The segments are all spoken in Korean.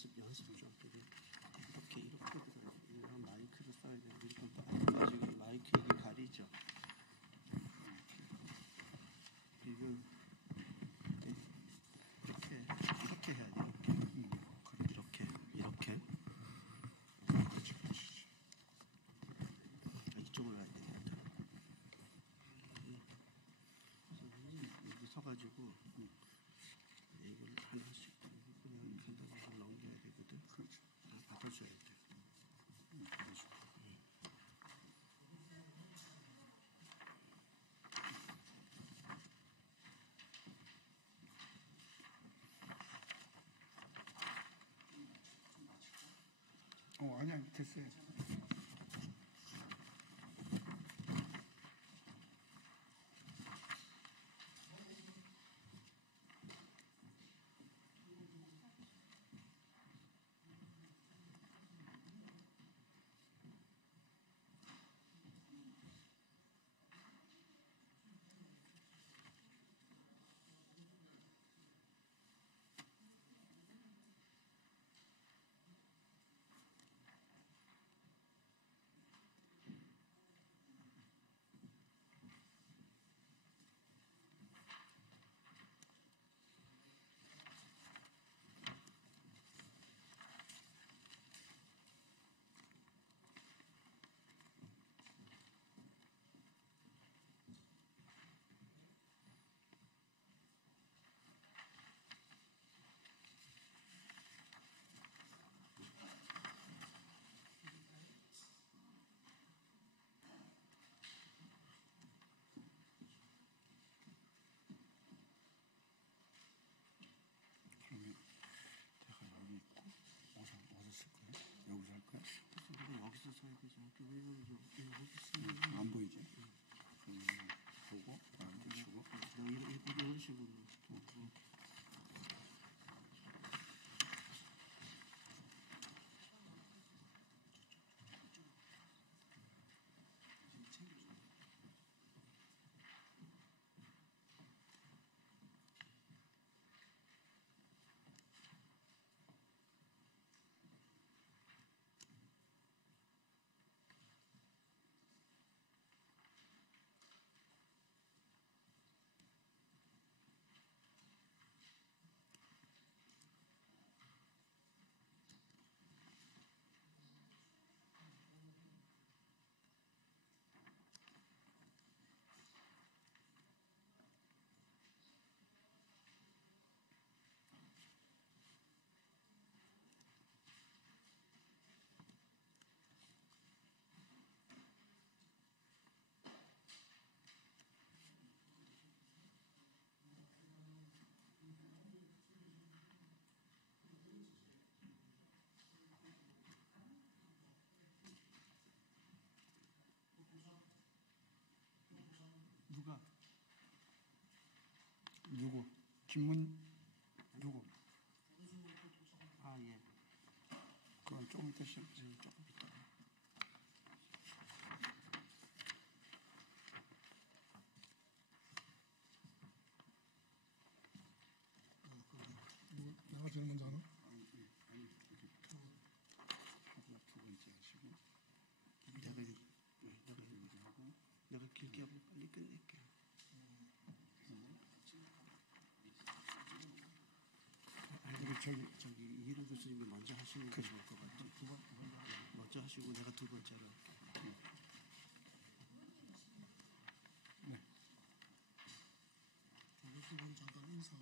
연습 좀. 이렇게 들어요. 이런 마이크를 써야 되는데 이렇게 지금 마이크 이게 가리죠. 그리고 이렇게 해야 돼. 이렇게. 이쪽으로 해야 되겠다. 여기 서가지고 이걸 하나씩 그냥 간단하게 넘겨야 되거든. 그렇죠. 받아줘야 돼. 그렇죠. 아니야, 됐어요. 그러면 제가 여기 있고 어디서 쓸 거예요? 여기서 할 거야? 그래서 여기서 써야 되지. 여기 쓰면 안 보이지? 보고 나한테 주고 이런 식으로 두고. 누구? 김문 누구? 예. 그건 조금 이따 시작. 조금 이따. 내가 제일 먼저 하나? 아니 이렇게 두 번째 하시고 내가 하고 내가 길게 하고 빨리 끝낼게. 저기 이희룡 교수님이 먼저 하시는 게 좋을 것 같아. 먼저 하시고 내가 두 번째로 할게. 네. 교수님 잠깐 인사.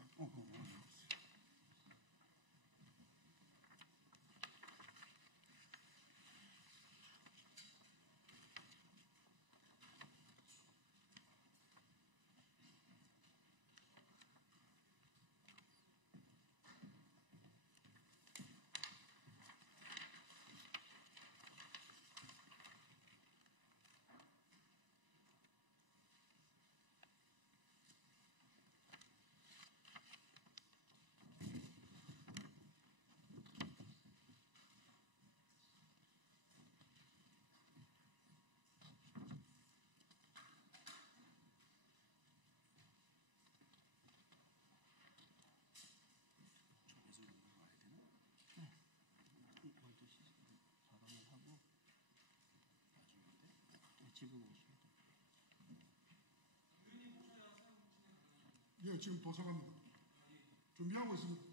대표가 지금 도착합니다. 준비하고 있습니다.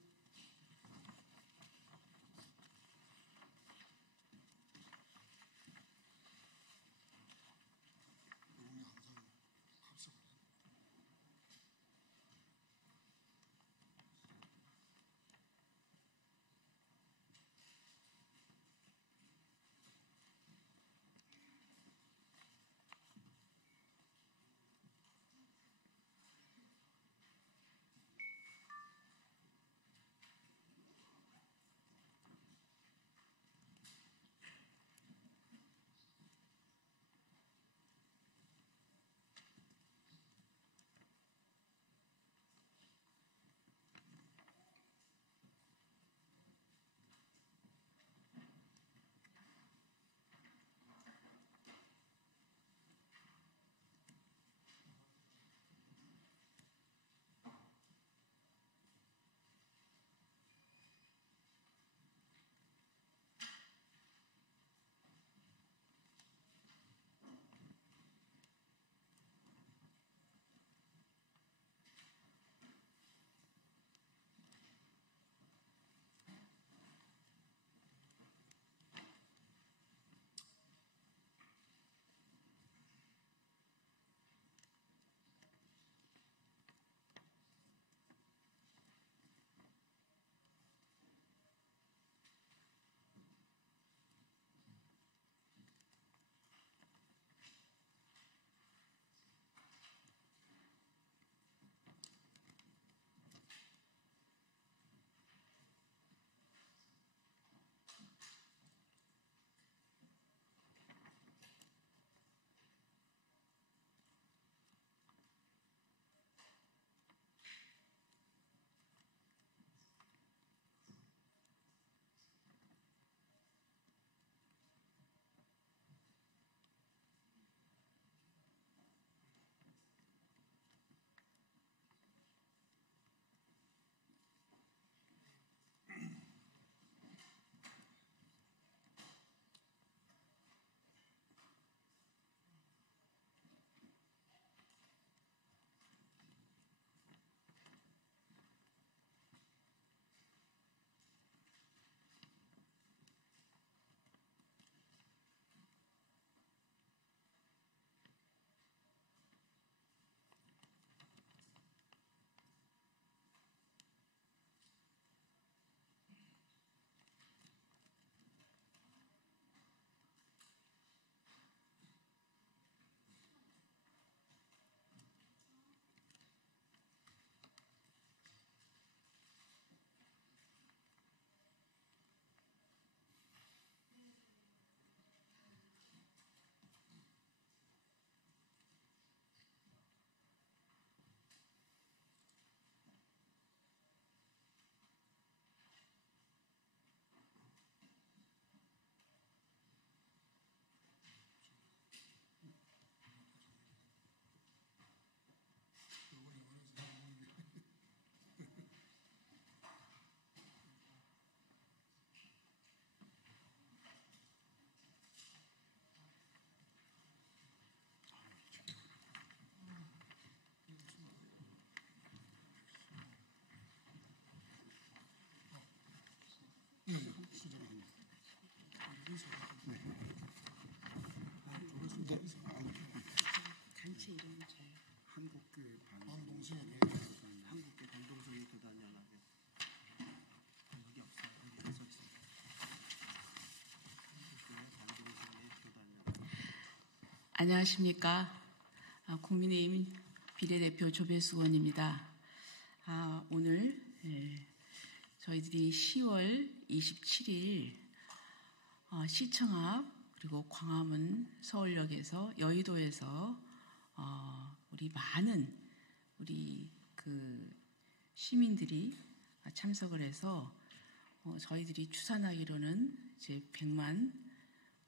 용이 항상 합석을 해요. 단체 이름이 저예요. 한국교회 방동생에 한국계 방동선이 교단연합에 여기 없어요. 여기 써 있어요. 한국교회 방동선의 교단연합. 안녕하십니까. 국민의힘 비례대표 조배수 의원입니다. 오늘 저희들이 10월 27일 시청 앞 그리고 광화문 서울역에서 여의도에서 우리 많은 우리 그 시민들이 참석을 해서 저희들이 추산하기로는 이제 100만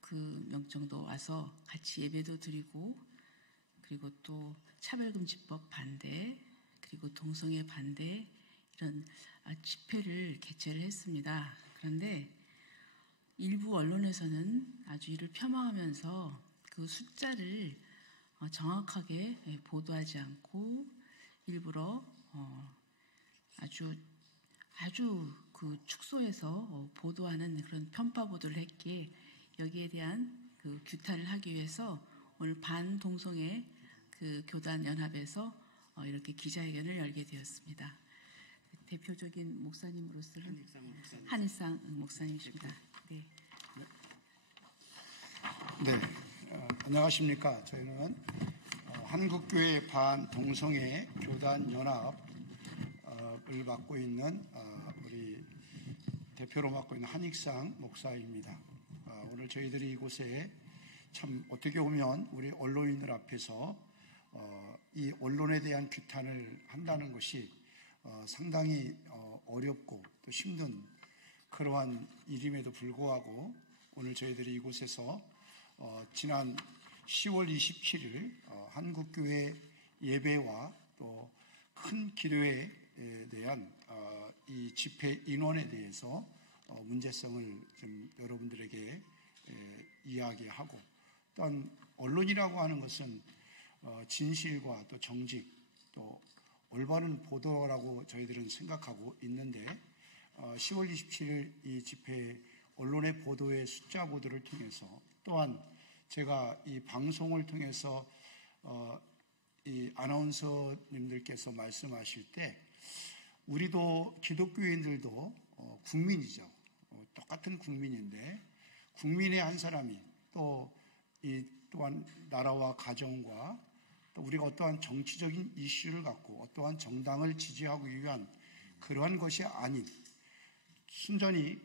그 명 정도 와서 같이 예배도 드리고 그리고 또 차별금지법 반대 그리고 동성애 반대 이런 집회를 개최를 했습니다. 그런데 일부 언론에서는 아주 이를 폄하하면서 그 숫자를 정확하게 보도하지 않고 일부러 아주 그 축소해서 보도하는 그런 편파 보도를 했기에 여기에 대한 그 규탄을 하기 위해서 오늘 반동성애 그 교단 연합에서 이렇게 기자회견을 열게 되었습니다. 대표적인 목사님으로서는 한일상 목사님이십니다. 네. 네, 안녕하십니까. 저희는 한국교회 반동성애 교단 연합을 맡고 있는 우리 대표로 맡고 있는 한익상 목사입니다. 오늘 저희들이 이곳에 참 어떻게 보면 우리 언론인들 앞에서 이 언론에 대한 규탄을 한다는 것이 상당히 어렵고 또 힘든 그러한 일임에도 불구하고 오늘 저희들이 이곳에서 지난 10월 27일 한국교회 예배와 또 큰 기도회에 대한 이 집회 인원에 대해서 문제성을 좀 여러분들에게 이야기하고, 또한 언론이라고 하는 것은 진실과 또 정직 또 올바른 보도라고 저희들은 생각하고 있는데 10월 27일 이 집회 언론의 보도의 숫자 보도를 통해서, 또한 제가 이 방송을 통해서 이 아나운서님들께서 말씀하실 때 우리도 기독교인들도 국민이죠. 똑같은 국민인데 국민의 한 사람이 또한 나라와 가정과 또 우리가 어떠한 정치적인 이슈를 갖고 어떠한 정당을 지지하기 위한 그러한 것이 아닌 순전히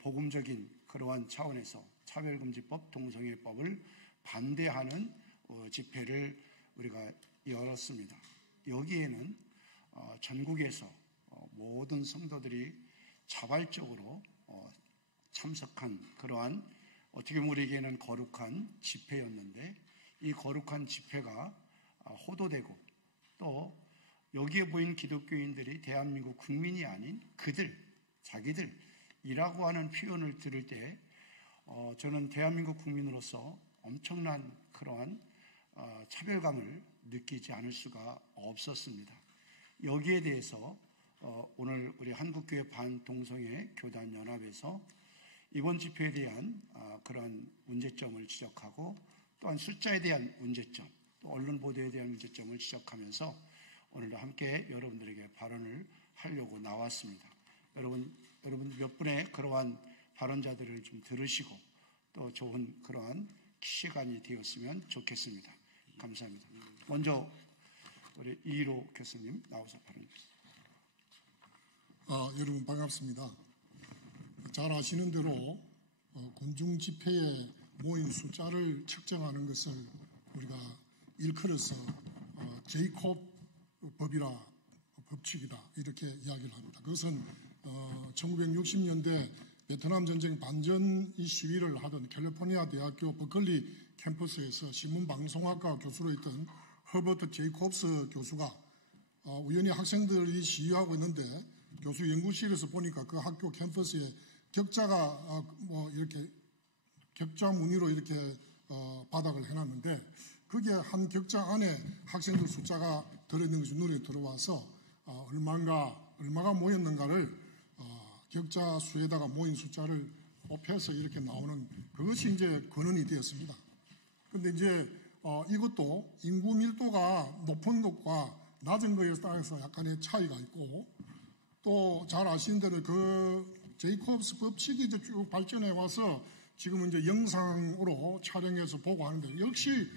복음적인 그러한 차원에서 차별금지법, 동성애법을 반대하는 집회를 우리가 열었습니다. 여기에는 전국에서 모든 성도들이 자발적으로 참석한 그러한 어떻게 보면 우리에게는 거룩한 집회였는데, 이 거룩한 집회가 호도되고 또 여기에 보인 기독교인들이 대한민국 국민이 아닌 자기들이라고 하는 표현을 들을 때 저는 대한민국 국민으로서 엄청난 그러한 차별감을 느끼지 않을 수가 없었습니다. 여기에 대해서 오늘 우리 한국교회 반동성애 교단 연합에서 이번 집회에 대한 그러한 문제점을 지적하고, 또한 숫자에 대한 문제점, 또 언론 보도에 대한 문제점을 지적하면서 오늘도 함께 여러분들에게 발언을 하려고 나왔습니다. 여러분 몇 분의 그러한 발언자들을 좀 들으시고 또 좋은 그러한 시간이 되었으면 좋겠습니다. 감사합니다. 먼저 우리 이희로 교수님 나와서 발언해 주세요. 여러분 반갑습니다. 잘 아시는 대로 군중 집회에 모인 숫자를 측정하는 것을 우리가 일컬어서 제이콥 법칙이다 이렇게 이야기를 합니다. 그것은 1960년대 베트남 전쟁 반전 시위를 하던 캘리포니아 대학교 버클리 캠퍼스에서 신문방송학과 교수로 있던 허버트 제이콥스 교수가 우연히 학생들이 시위하고 있는데 교수 연구실에서 보니까 그 학교 캠퍼스에 격자가 이렇게 격자 무늬로 이렇게 바닥을 해놨는데, 그게 한 격자 안에 학생들 숫자가 들어있는 것이 눈에 들어와서 얼마가 모였는가를 격자 수에다가 모인 숫자를 곱해서 이렇게 나오는 그것이 이제 근원이 되었습니다. 그런데 이제 이것도 인구 밀도가 높은 것과 낮은 것에 따라서 약간의 차이가 있고, 또 잘 아시는 대로 그 제이콥스 법칙이 이제 쭉 발전해 와서 지금은 이제 영상으로 촬영해서 보고 하는데, 역시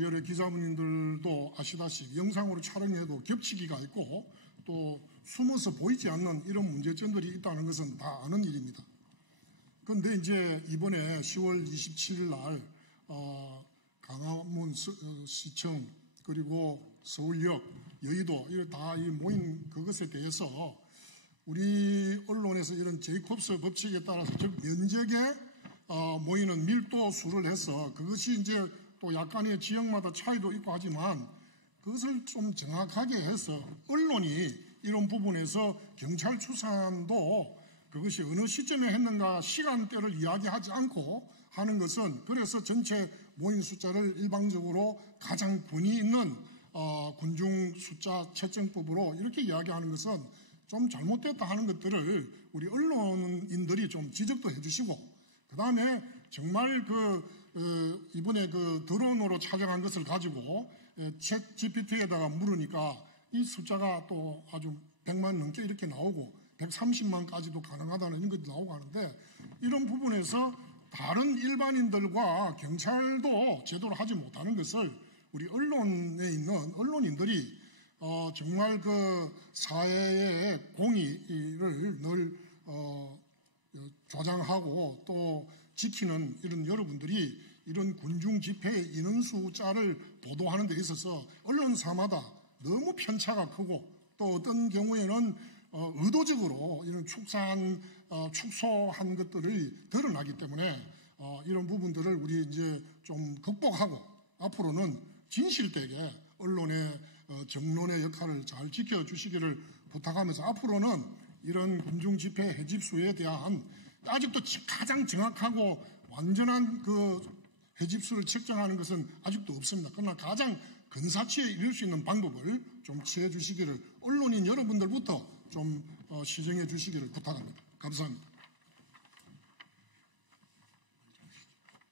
여러 기자분들도 아시다시피 영상으로 촬영해도 겹치기가 있고 또 숨어서 보이지 않는 이런 문제점들이 있다는 것은 다 아는 일입니다. 그런데 이제 이번에 10월 27일 날 강화문 시청 그리고 서울역, 여의도 이런 다 모인 그것에 대해서 우리 언론에서 이런 제이콥스 법칙에 따라서 즉 면적에 모이는 밀도 수를 해서 그것이 이제 또 약간의 지역마다 차이도 있고 하지만 그것을 좀 정확하게 해서 언론이 이런 부분에서 경찰 추산도 그것이 어느 시점에 했는가 시간대를 이야기하지 않고 하는 것은, 그래서 전체 모인 숫자를 일방적으로 가장 권위 있는 군중 숫자 채점법으로 이렇게 이야기하는 것은 좀 잘못됐다 하는 것들을 우리 언론인들이 좀 지적도 해주시고, 그 다음에 정말 이번에 드론으로 촬영한 것을 가지고 챗 GPT에다가 물으니까 이 숫자가 또 아주 100만 넘게 이렇게 나오고 130만까지도 가능하다는 이런 것도 나오고 하는데, 이런 부분에서 다른 일반인들과 경찰도 제대로 하지 못하는 것을 우리 언론에 있는 언론인들이 정말 사회의 공의를 늘 조장하고 또 지키는 이런 여러분들이 이런 군중 집회의 인원 숫자를 보도하는 데 있어서 언론사마다 너무 편차가 크고, 또 어떤 경우에는 의도적으로 이런 축소한 것들이 드러나기 때문에 이런 부분들을 우리 이제 좀 극복하고 앞으로는 진실되게 언론의 정론의 역할을 잘 지켜주시기를 부탁하면서, 앞으로는 이런 군중 집회 해집수에 대한 아직도 가장 정확하고 완전한 해집수를 측정하는 것은 아직도 없습니다. 그러나 가장 근사치에 이룰 수 있는 방법을 좀 취해 주시기를 언론인 여러분들부터 좀 시정해 주시기를 부탁합니다. 감사합니다.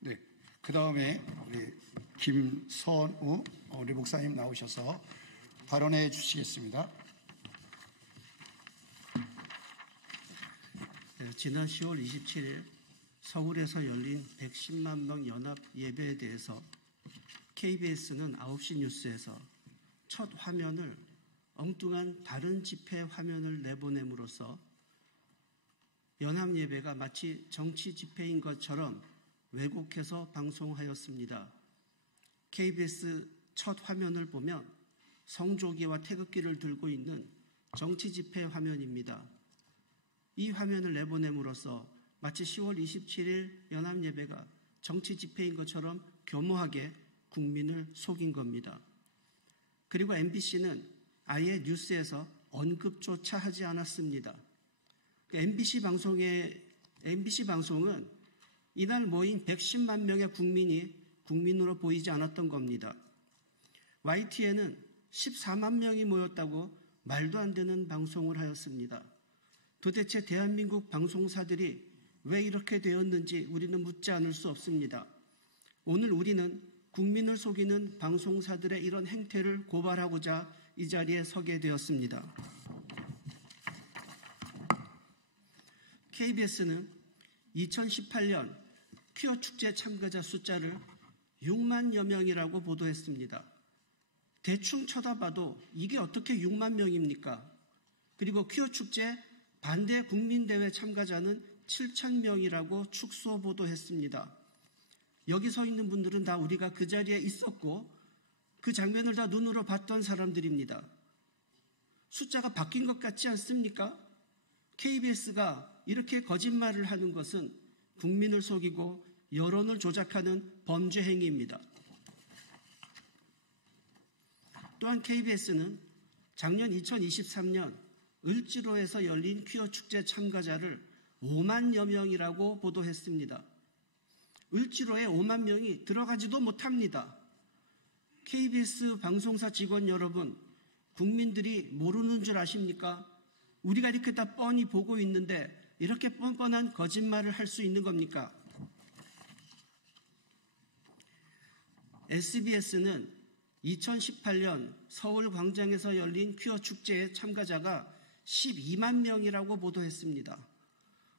네, 그 다음에 우리 김선우 우리 목사님 나오셔서 발언해 주시겠습니다. 네, 지난 10월 27일 서울에서 열린 110만 명 연합 예배에 대해서 KBS는 9시 뉴스에서 첫 화면을 엉뚱한 다른 집회 화면을 내보냄으로써 연합 예배가 마치 정치 집회인 것처럼 왜곡해서 방송하였습니다. KBS 첫 화면을 보면 성조기와 태극기를 들고 있는 정치 집회 화면입니다. 이 화면을 내보냄으로써 마치 10월 27일 연합 예배가 정치 집회인 것처럼 교모하게 국민을 속인 겁니다. 그리고 MBC는 아예 뉴스에서 언급조차 하지 않았습니다. MBC 방송은 이날 모인 110만 명의 국민이 국민으로 보이지 않았던 겁니다. YTN은 14만 명이 모였다고 말도 안 되는 방송을 하였습니다. 도대체 대한민국 방송사들이 왜 이렇게 되었는지 우리는 묻지 않을 수 없습니다. 오늘 우리는 국민을 속이는 방송사들의 이런 행태를 고발하고자 이 자리에 서게 되었습니다. KBS는 2018년 퀴어 축제 참가자 숫자를 6만여 명이라고 보도했습니다. 대충 쳐다봐도 이게 어떻게 6만 명입니까? 그리고 퀴어 축제 반대 국민대회 참가자는 7,000명이라고 축소 보도했습니다. 여기 서 있는 분들은 다 우리가 그 자리에 있었고 그 장면을 다 눈으로 봤던 사람들입니다. 숫자가 바뀐 것 같지 않습니까? KBS가 이렇게 거짓말을 하는 것은 국민을 속이고 여론을 조작하는 범죄 행위입니다. 또한 KBS는 작년 2023년 을지로에서 열린 퀴어 축제 참가자를 5만여 명이라고 보도했습니다. 을지로에 5만 명이 들어가지도 못합니다. KBS 방송사 직원 여러분, 국민들이 모르는 줄 아십니까? 우리가 이렇게 다 뻔히 보고 있는데 이렇게 뻔뻔한 거짓말을 할 수 있는 겁니까? SBS는 2018년 서울 광장에서 열린 퀴어 축제의 참가자가 12만 명이라고 보도했습니다.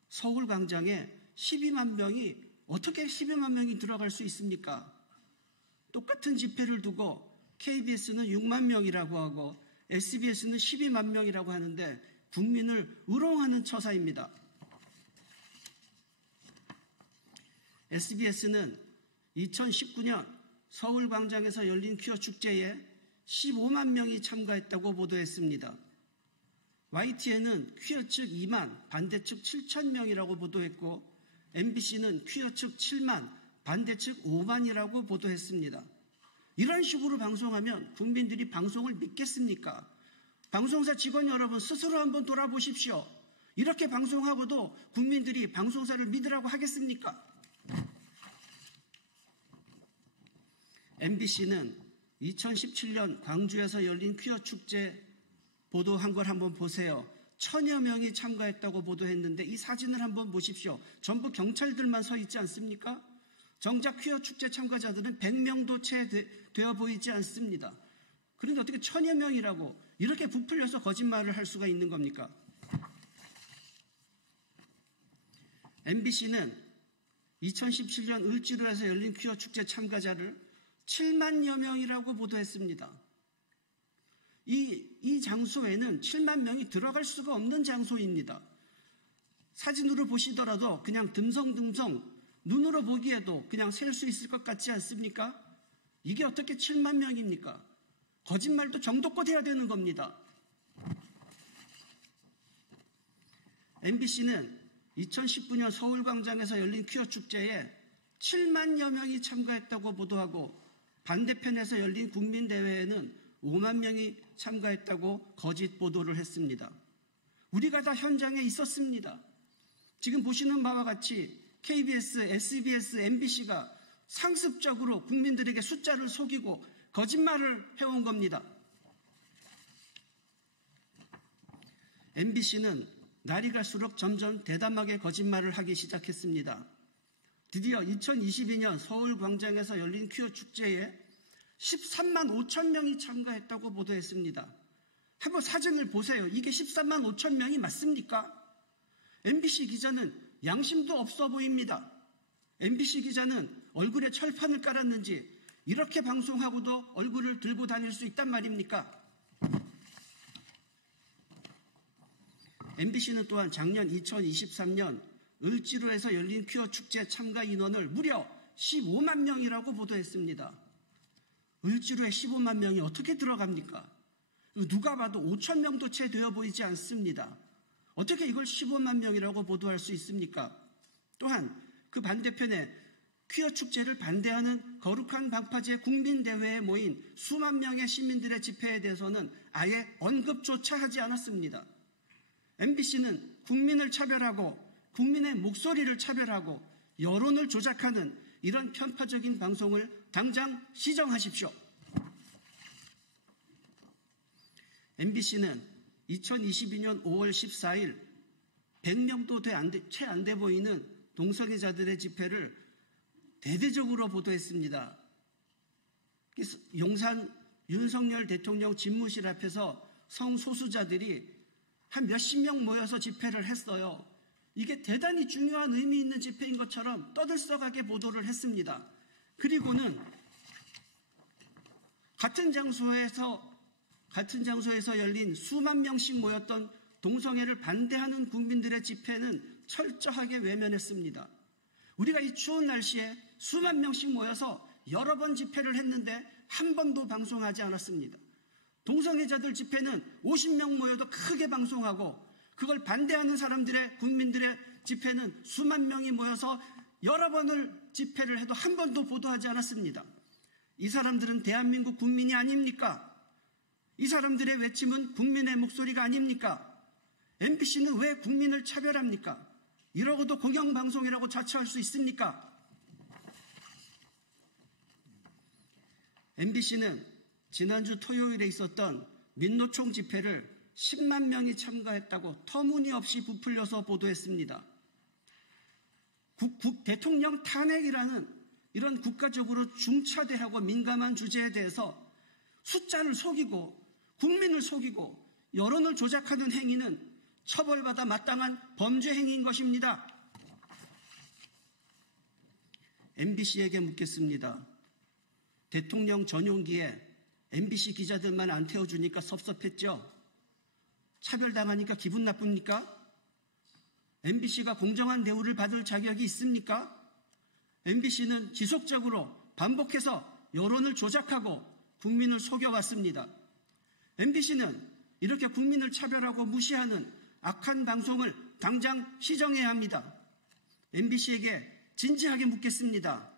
서울 광장에 12만 명이 어떻게 12만 명이 들어갈 수 있습니까? 똑같은 집회를 두고 KBS는 6만 명이라고 하고 SBS는 12만 명이라고 하는데 국민을 우롱하는 처사입니다. SBS는 2019년 서울 광장에서 열린 퀴어 축제에 15만 명이 참가했다고 보도했습니다. YTN은 퀴어 측 2만, 반대 측 7천 명이라고 보도했고 MBC는 퀴어 측 7만, 반대 측 5만이라고 보도했습니다. 이런 식으로 방송하면 국민들이 방송을 믿겠습니까? 방송사 직원 여러분 스스로 한번 돌아보십시오. 이렇게 방송하고도 국민들이 방송사를 믿으라고 하겠습니까? MBC는 2017년 광주에서 열린 퀴어 축제 보도한 걸 한번 보세요. 1000여 명이 참가했다고 보도했는데 이 사진을 한번 보십시오. 전부 경찰들만 서 있지 않습니까? 정작 퀴어 축제 참가자들은 100명도 채 되어 보이지 않습니다. 그런데 어떻게 1000여 명이라고 이렇게 부풀려서 거짓말을 할 수가 있는 겁니까? MBC는 2017년 을지로에서 열린 퀴어 축제 참가자를 7만여 명이라고 보도했습니다. 이 장소에는 7만 명이 들어갈 수가 없는 장소입니다. 사진으로 보시더라도 그냥 듬성듬성 눈으로 보기에도 그냥 셀 수 있을 것 같지 않습니까? 이게 어떻게 7만 명입니까? 거짓말도 정도껏 해야 되는 겁니다. MBC는 2019년 서울광장에서 열린 퀴어 축제에 7만여 명이 참가했다고 보도하고 반대편에서 열린 국민대회에는 5만 명이 참가했다고 거짓 보도를 했습니다. 우리가 다 현장에 있었습니다. 지금 보시는 바와 같이 KBS, SBS, MBC가 상습적으로 국민들에게 숫자를 속이고 거짓말을 해온 겁니다. MBC는 날이 갈수록 점점 대담하게 거짓말을 하기 시작했습니다. 드디어 2022년 서울광장에서 열린 퀴어 축제에 13만 5천 명이 참가했다고 보도했습니다. 한번 사진을 보세요. 이게 13만 5천 명이 맞습니까? MBC 기자는 양심도 없어 보입니다. MBC 기자는 얼굴에 철판을 깔았는지 이렇게 방송하고도 얼굴을 들고 다닐 수 있단 말입니까? MBC는 또한 작년 2023년 을지로에서 열린 퀴어 축제 참가 인원을 무려 15만 명이라고 보도했습니다. 을지로에 15만 명이 어떻게 들어갑니까? 누가 봐도 5천 명도 채 되어 보이지 않습니다. 어떻게 이걸 15만 명이라고 보도할 수 있습니까? 또한 그 반대편에 퀴어 축제를 반대하는 거룩한 방파제 국민대회에 모인 수만 명의 시민들의 집회에 대해서는 아예 언급조차 하지 않았습니다. MBC는 국민을 차별하고 국민의 목소리를 차별하고 여론을 조작하는 이런 편파적인 방송을 당장 시정하십시오. MBC는 2022년 5월 14일 100명도 채 안 돼 보이는 동성애자들의 집회를 대대적으로 보도했습니다. 용산 윤석열 대통령 집무실 앞에서 성소수자들이 한 몇십 명 모여서 집회를 했어요. 이게 대단히 중요한 의미 있는 집회인 것처럼 떠들썩하게 보도를 했습니다. 그리고는 같은 장소에서 열린 수만 명씩 모였던 동성애를 반대하는 국민들의 집회는 철저하게 외면했습니다. 우리가 이 추운 날씨에 수만 명씩 모여서 여러 번 집회를 했는데 한 번도 방송하지 않았습니다. 동성애자들 집회는 50명 모여도 크게 방송하고 그걸 반대하는 국민들의 집회는 수만 명이 모여서 여러 번을 집회를 해도 한 번도 보도하지 않았습니다. 이 사람들은 대한민국 국민이 아닙니까? 이 사람들의 외침은 국민의 목소리가 아닙니까? MBC는 왜 국민을 차별합니까? 이러고도 공영방송이라고 자처할 수 있습니까? MBC는 지난주 토요일에 있었던 민노총 집회를 10만 명이 참가했다고 터무니없이 부풀려서 보도했습니다. 대통령 탄핵이라는 이런 국가적으로 중차대하고 민감한 주제에 대해서 숫자를 속이고 국민을 속이고 여론을 조작하는 행위는 처벌받아 마땅한 범죄 행위인 것입니다. MBC에게 묻겠습니다. 대통령 전용기에 MBC 기자들만 안 태워주니까 섭섭했죠? 차별당하니까 기분 나쁩니까? MBC가 공정한 대우를 받을 자격이 있습니까? MBC는 지속적으로 반복해서 여론을 조작하고 국민을 속여왔습니다. MBC는 이렇게 국민을 차별하고 무시하는 악한 방송을 당장 시정해야 합니다. MBC에게 진지하게 묻겠습니다.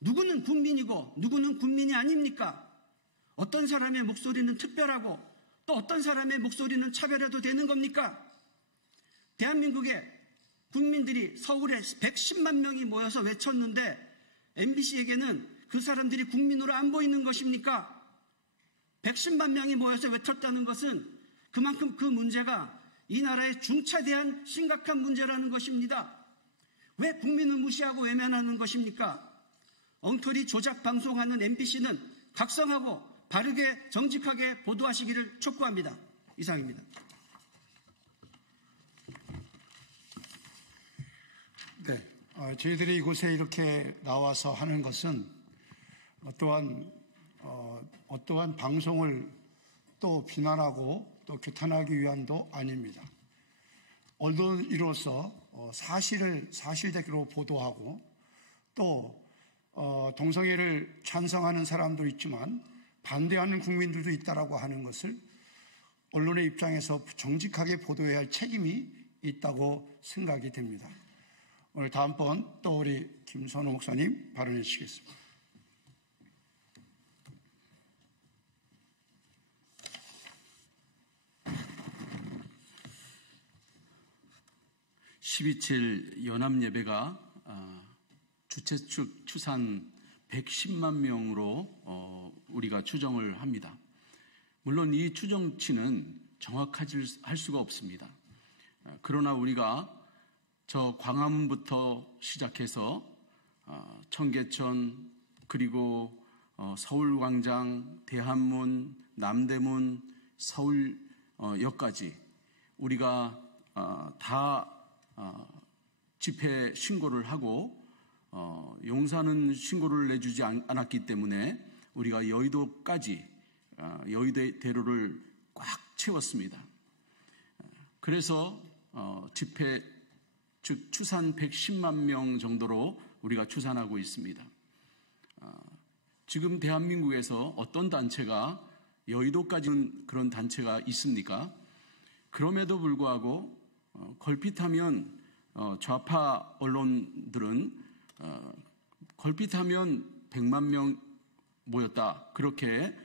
누구는 국민이고 누구는 국민이 아닙니까? 어떤 사람의 목소리는 특별하고 또 어떤 사람의 목소리는 차별해도 되는 겁니까? 대한민국의 국민들이 서울에 110만 명이 모여서 외쳤는데 MBC에게는 그 사람들이 국민으로 안 보이는 것입니까? 110만 명이 모여서 외쳤다는 것은 그만큼 그 문제가 이 나라의 중차대한 심각한 문제라는 것입니다. 왜 국민을 무시하고 외면하는 것입니까? 엉터리 조작 방송하는 MBC는 각성하고 바르게 정직하게 보도하시기를 촉구합니다. 이상입니다. 네, 저희들이 이곳에 이렇게 나와서 하는 것은 어떠한 방송을 또 비난하고 또 규탄하기 위함도 아닙니다. 언론인으로서 사실을 사실대로 보도하고 또 동성애를 찬성하는 사람도 있지만 반대하는 국민들도 있다라고 하는 것을 언론의 입장에서 정직하게 보도해야 할 책임이 있다고 생각이 됩니다. 오늘 다음번 또 우리 김선호 목사님 발언해 주시겠습니다. (12.7) 연합예배가 주최 측 추산 110만 명으로 우리가 추정을 합니다. 물론 이 추정치는 정확하지 할 수가 없습니다. 그러나 우리가 저 광화문부터 시작해서 청계천 그리고 서울광장, 대한문, 남대문, 서울역까지 우리가 다 집회 신고를 하고 용산은 신고를 내주지 않았기 때문에 우리가 여의도까지 여의도대로를 꽉 채웠습니다. 그래서 집회 즉 추산 110만 명 정도로 우리가 추산하고 있습니다. 지금 대한민국에서 어떤 단체가 여의도까지는 그런 단체가 있습니까? 그럼에도 불구하고 걸핏하면 좌파 언론들은 걸핏하면 100만 명 모였다 그렇게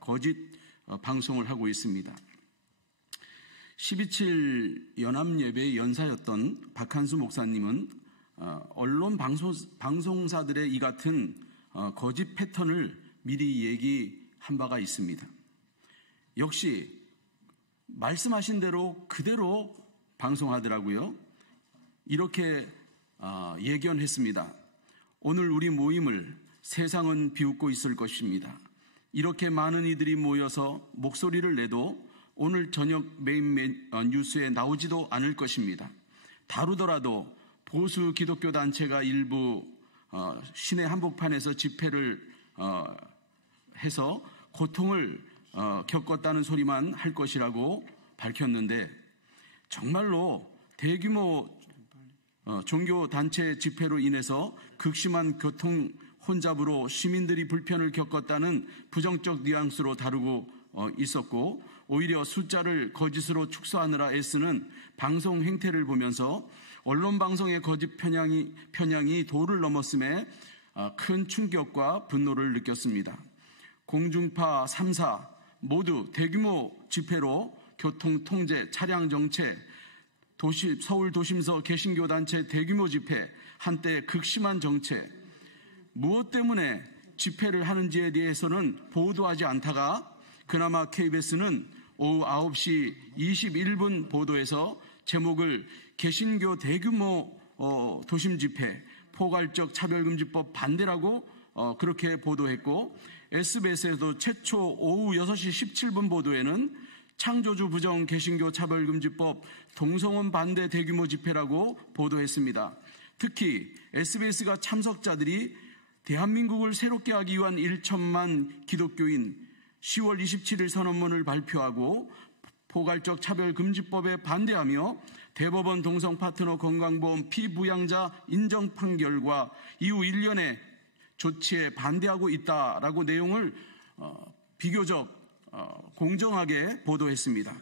거짓 방송을 하고 있습니다. 12.7 연합예배의 연사였던 박한수 목사님은 언론 방송사들의 이 같은 거짓 패턴을 미리 얘기한 바가 있습니다. 역시 말씀하신 대로 그대로 방송하더라고요. 이렇게 예견했습니다. 오늘 우리 모임을 세상은 비웃고 있을 것입니다. 이렇게 많은 이들이 모여서 목소리를 내도 오늘 저녁 메인 뉴스에 나오지도 않을 것입니다. 다루더라도 보수 기독교 단체가 일부 시내 한복판에서 집회를 해서 고통을 겪었다는 소리만 할 것이라고 밝혔는데 정말로 대규모 종교단체 집회로 인해서 극심한 교통 혼잡으로 시민들이 불편을 겪었다는 부정적 뉘앙스로 다루고 있었고 오히려 숫자를 거짓으로 축소하느라 애쓰는 방송 행태를 보면서 언론 방송의 거짓 편향이 도를 넘었음에 큰 충격과 분노를 느꼈습니다. 공중파 3사 모두 대규모 집회로 교통 통제, 차량 정체, 서울 도심서 개신교 단체 대규모 집회, 한때 극심한 정체, 무엇 때문에 집회를 하는지에 대해서는 보도하지 않다가 그나마 KBS는 오후 9시 21분 보도에서 제목을 개신교 대규모 도심 집회, 포괄적 차별금지법 반대라고 그렇게 보도했고 SBS에도 최초 오후 6시 17분 보도에는 창조주 부정 개신교 차별금지법 동성혼 반대 대규모 집회라고 보도했습니다. 특히 SBS가 참석자들이 대한민국을 새롭게 하기 위한 1천만 기독교인 10월 27일 선언문을 발표하고 포괄적 차별금지법에 반대하며 대법원 동성 파트너 건강보험 피부양자 인정 판결과 이후 1년의 조치에 반대하고 있다라고 내용을 비교적 공정하게 보도했습니다.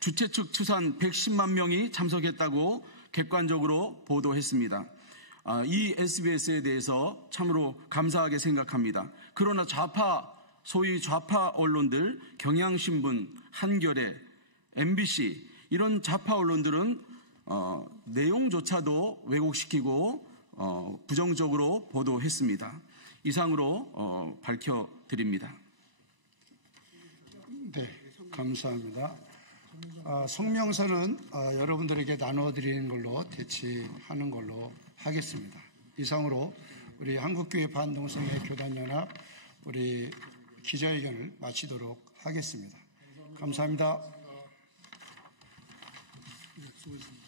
주최 측 추산 110만 명이 참석했다고 객관적으로 보도했습니다. 이 SBS에 대해서 참으로 감사하게 생각합니다. 그러나 소위 좌파 언론들, 경향신문, 한겨레, MBC 이런 좌파 언론들은 내용조차도 왜곡시키고 부정적으로 보도했습니다. 이상으로 밝혀드립니다. 네, 감사합니다. 성명서는 여러분들에게 나눠드리는 걸로 대치하는 걸로 하겠습니다. 이상으로 우리 한국교회 반동성애 교단연합 우리 기자회견을 마치도록 하겠습니다. 감사합니다. 네, 수고했습니다.